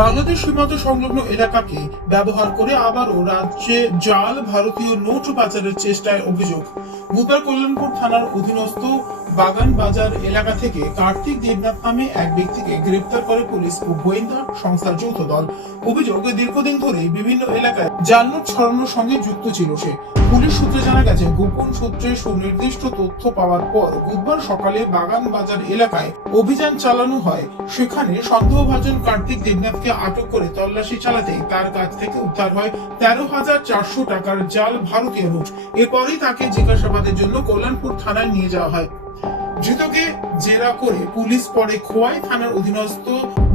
বাংলাদেশ সীমান্ত সংলগ্ন এলাকাকে ব্যবহার করে আবারও রাজ্যে জাল ভারতীয় নোট পাচারের চেষ্টায় অভিযোগ। বুধবার কল্যাণপুর থানার অধীনস্থ বাগান বাজার এলাকা থেকে কার্তিক দেবনাথ নামে এক ব্যক্তিকে গ্রেপ্তার করে পুলিশ ও গোয়েন্দা সংস্থার যৌথ দল। অভিযোগ, দীর্ঘদিন ধরে বিভিন্ন এলাকায় জাল নোট ছড়ানোর সঙ্গে যুক্ত ছিল সে। পুলিশ সূত্রে জানা গেছে, গোপন সূত্রে সুনির্দিষ্ট তথ্য পাওয়ার পর বুধবার সকালে বাগান বাজার এলাকায় অভিযান চালানো হয়। সেখানে সন্দেহভাজন কার্তিক দেবনাথকে আটক করে তল্লাশি চালাতে তার কাছ থেকে উদ্ধার হয় 13,400 টাকার জাল ভারতীয় নোট। এরপরই তাকে জিজ্ঞাসাবাদের জন্য কল্যাণপুর থানায় নিয়ে যাওয়া হয়। ধৃতকে জেরা করে পুলিশ পরে খোয়াই থানার অধীনস্থ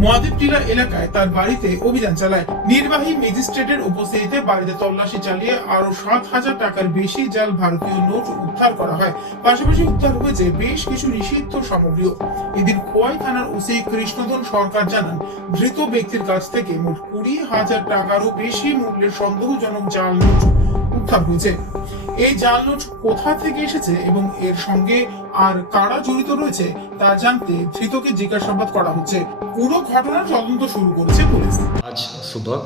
মহাদেবটিলা এলাকায় তার বাড়িতে অভিযান চালায়। নির্বাহী ম্যাজিস্ট্রেটের উপস্থিতিতে বাড়িতে তল্লাশি চালিয়ে আরো 7,000 টাকার বেশি জাল ভারতীয় নোট উদ্ধার করা হয়। পাশাপাশি উদ্ধার হয়েছে বেশ কিছু নিষিদ্ধ সামগ্রীও। এদিন খোয়াই থানার ওসি কৃষ্ণধন সরকার জানান, ধৃত ব্যক্তির কাছ থেকে মোট 20,000 টাকারও বেশি মূল্যের সন্দেহজনক জাল নোট উদ্ধার হয়েছে। এই জাল নোট কোথা থেকে এসেছে এবং এর সঙ্গে আর কারা জড়িত রয়েছে তা জানতে ধৃতকে জিজ্ঞাসাবাদ করা হচ্ছে। পুরো ঘটনার তদন্ত শুরু করেছে পুলিশ। आज सुबह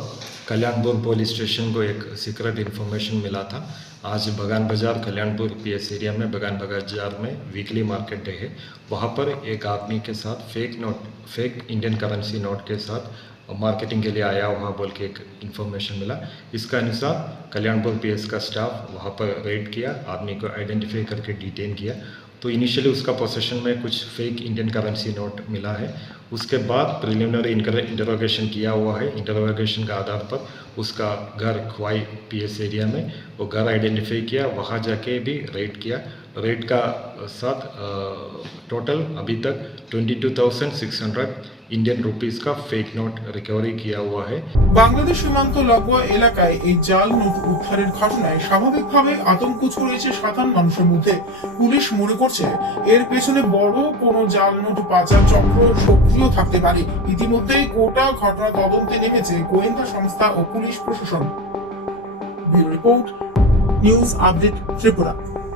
कल्याणपुर पुलिस स्टेशन को एक सीक्रेट इन्फॉर्मेशन मिला था। आज बगान बाजार कल्याणपुर पीएस एरिया में बगान बाजार में वीकली मार्केट डे है। वहाँ पर एक आदमी के साथ फेक इंडियन करेंसी नोट के साथ मार्केटिंग के लिए आया हुआ बोल के एक इन्फॉर्मेशन मिला। इसका अनुसार कल्याणपुर पीएस का स्टाफ वहाँ पर रेड किया, आदमी को आइडेंटिफाई करके डिटेन किया। तो इनिशियली उसका पोसेशन में कुछ फेक इंडियन करेंसी नोट मिला है। उसके बाद प्रिलिमिनरी इंटरोगेशन किया हुआ है। इंटरोगेशन के आधार पर उसका घर खुआई पीएस एरिया में वो घर आइडेंटिफाई किया, वहाँ जाके भी रेड किया। रेड का साथ टोटल अभी तक 22,600 इंडियन रुपीस का फेक नोट रिकवरी किया हुआ है। বাংলাদেশ সীমান্ত লাগোয়া এলাকায় এই জাল নোট উদ্ধারের ঘটনায় স্বাভাবিকভাবে আতঙ্ক ছড়িয়েছে সাধারণ মানুষের মধ্যে। পুলিশ মনে করছে এর পেছনে বড় কোনো জাল নোট পাচার চক্র সক্রিয় থাকতে পারে। ইতিমধ্যেই গোটা ঘটনা তদন্তে নেমেছে গোয়েন্দা সংস্থা ও পুলিশ প্রশাসন। Bureau report, news update Tripura.